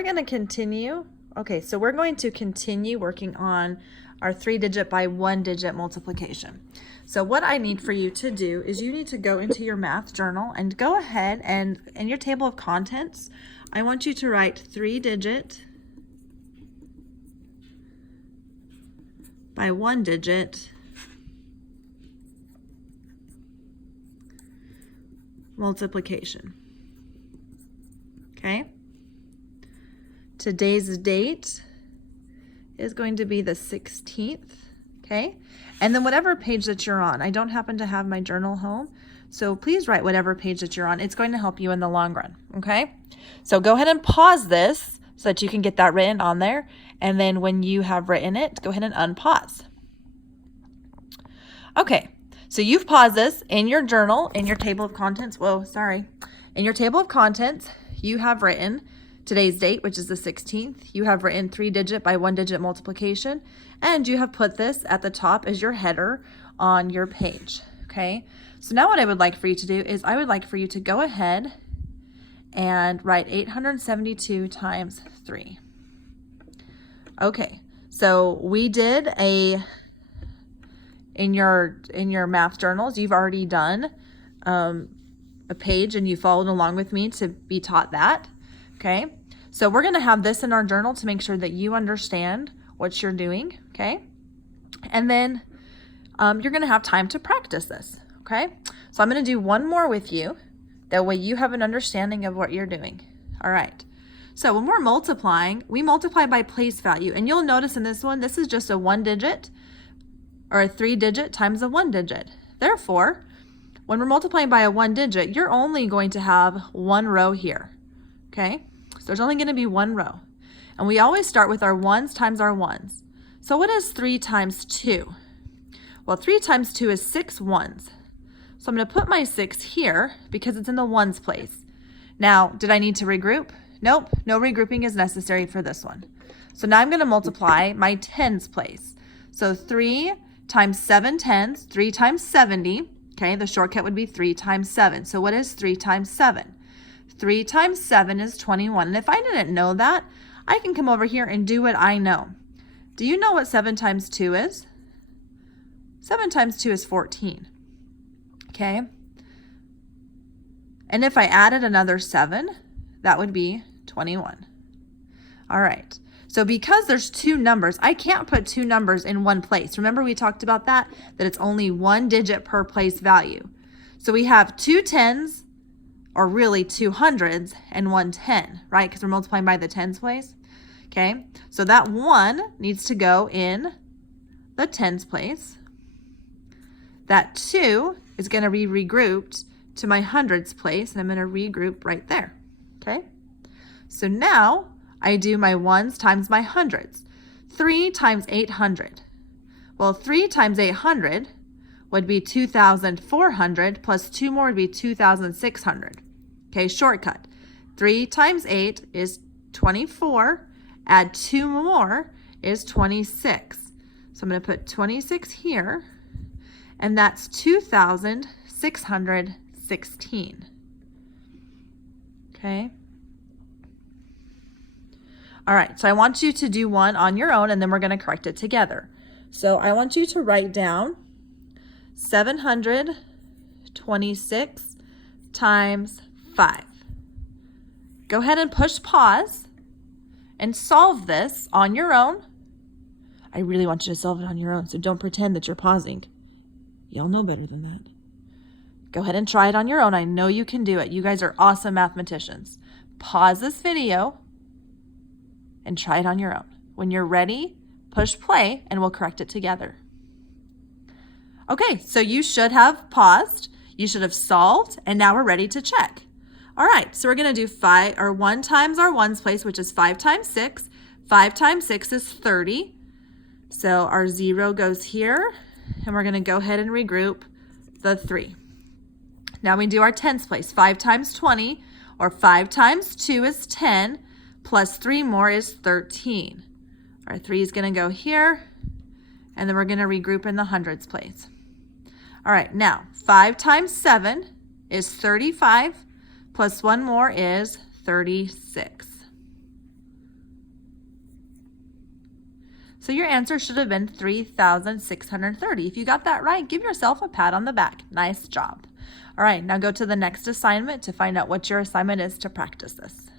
we're going to continue. Okay, so we're going to continue working on our 3-digit by 1-digit multiplication. So what I need for you to do is you need to go into your math journal and go ahead and in your table of contents, I want you to write 3-digit by 1-digit multiplication. Okay? Today's date is going to be the 16th, okay? And then whatever page that you're on, I don't happen to have my journal home, so please write whatever page that you're on. It's going to help you in the long run, okay? So go ahead and pause this so that you can get that written on there, and then when you have written it, go ahead and unpause. Okay, so you've paused this in your journal, in your table of contents. In your table of contents, you have written today's date, which is the 16th. You have written 3-digit by 1-digit multiplication, and you have put this at the top as your header on your page, okay? So now what I would like for you to do is I would like for you to go ahead and write 872 times 3. Okay, so we did in your math journals, you've already done a page and you followed along with me to be taught that. Okay, so we're going to have this in our journal to make sure that you understand what you're doing, okay? And then you're going to have time to practice this, okay? So I'm going to do one more with you. That way you have an understanding of what you're doing. All right. So when we're multiplying, we multiply by place value. And you'll notice in this one, this is just a 1-digit or a 3-digit times a 1-digit. Therefore, when we're multiplying by a 1-digit, you're only going to have one row here. Okay, so there's only going to be one row. And we always start with our ones times our ones. So what is 3 times 2? Well, 3 times 2 is 6 ones. So I'm going to put my 6 here because it's in the ones place. Now, did I need to regroup? Nope, no regrouping is necessary for this one. So now I'm going to multiply my tens place. So 3 times 7 tenths, 3 times 70. Okay, the shortcut would be 3 times 7. So what is 3 times 7? 3 times 7 is 21. And if I didn't know that, I can come over here and do what I know. Do you know what 7 times 2 is? 7 times 2 is 14. Okay. And if I added another 7, that would be 21. All right. So because there's two numbers, I can't put two numbers in one place. Remember we talked about that it's only 1 digit per place value. So we have 2 tens, or really 2 hundreds, and 1 10, right? Because we're multiplying by the tens place. Okay, so that 1 needs to go in the tens place. That 2 is going to be regrouped to my hundreds place, and I'm going to regroup right there. Okay, so now I do my ones times my hundreds. 3 times 800. Well, 3 times 800 would be 2,400 plus 2 more would be 2,600. Okay, shortcut. 3 times 8 is 24. Add 2 more is 26. So I'm going to put 26 here, and that's 2,616. Okay. All right, so I want you to do one on your own, and then we're going to correct it together. So I want you to write down 726 times 5. Go ahead and push pause and solve this on your own. I really want you to solve it on your own, so don't pretend that you're pausing. Y'all know better than that. Go ahead and try it on your own. I know you can do it. You guys are awesome mathematicians. Pause this video and try it on your own. When you're ready, push play and we'll correct it together. Okay, so you should have paused, you should have solved, and now we're ready to check. All right, so we're gonna do 1 times our ones place, which is 5 times 6. 5 times 6 is 30. So our 0 goes here, and we're gonna go ahead and regroup the 3. Now we do our tens place. 5 times 20, or 5 times 2 is 10, plus 3 more is 13. Our 3 is going to go here, and then we're going to regroup in the hundreds place. All right, now 5 times 7 is 35, plus 1 more is 36. So your answer should have been 3,630. If you got that right, give yourself a pat on the back. Nice job. All right, now go to the next assignment to find out what your assignment is to practice this.